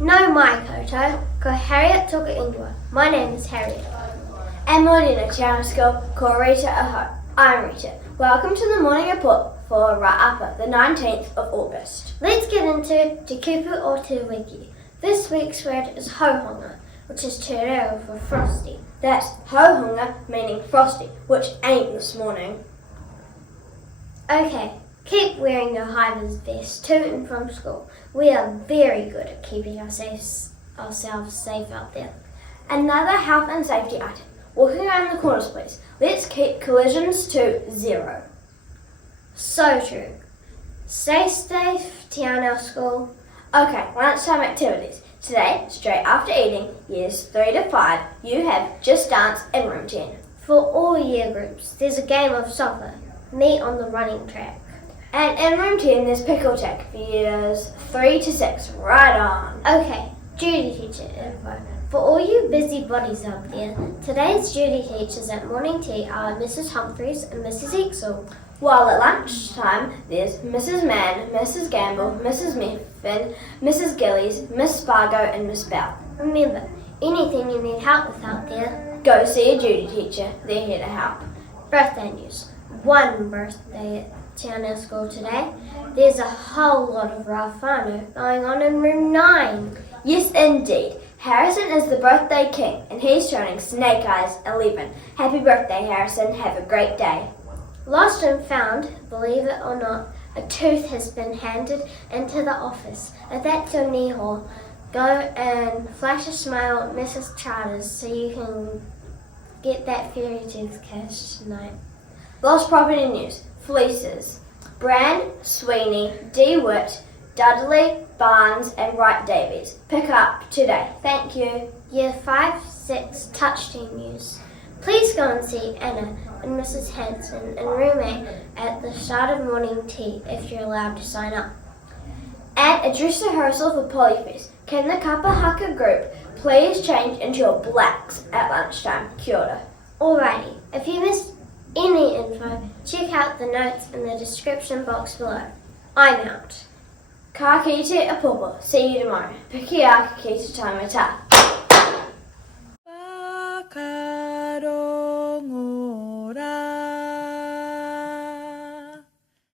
No mai koutou, ko Harriet toku ingoa. My name is Harriet. And morning Te Anau School, ko Rita ahau. I'm Rita. Welcome to the morning report for Ra'apa, the 19th of August. Let's get into Te kupu or Te wiki. This week's word is hau-hunga, which is te reo for frosty. That's hau-hunga, meaning frosty, which ain't this morning. Okay, keep wearing your Hi Viz vest to and from school. We are very good at keeping ourselves safe out there. Another health and safety item. Walking around the corners, please. Let's keep collisions to 0. So true. Stay safe, Te Anau School. Okay, lunchtime activities. Today, straight after eating, years 3 to 5, you have Just Dance in room 10. For all year groups, there's a game of soccer. Meet on the running track. And in room 10, there's Pickle for years 3 to 6. Right on. Okay, duty teacher info. For all you busybodies out there, today's duty teachers at morning tea are Mrs. Humphreys and Mrs. Exel. While at lunchtime, there's Mrs. Mann, Mrs. Gamble, Mrs. Meffin, Mrs. Gillies, Miss Spargo, and Miss Bell. Remember, anything you need help with out there, go see a duty teacher. They're here to help. Birthday news. One birthday at Te Anau School today. There's a whole lot of rāwhānau going on in room 9. Yes, indeed. Harrison is the birthday king, and he's turning Snake Eyes 11. Happy birthday, Harrison. Have a great day. Lost and found, believe it or not, a tooth has been handed into the office. If that's your niho, go and flash a smile at Mrs. Charters so you can get that fairy tooth cashed tonight. Lost property news. Fleeces. Brand, Sweeney, DeWitt, Dudley, Barnes, and Wright Davies. Pick up today. Thank you. Year 5-6 touch team news. Please go and see Anna and Mrs. Hanson in room 8 at the start of morning tea if you're allowed to sign up. And a dress rehearsal for Polyfest. Can the Kapahaka group please change into your blacks at lunchtime? Kia ora. Alrighty, if you missed any info, check out the notes in the description box below. I'm out. Ka kite apopo. See you tomorrow. Piki a ki te tangata.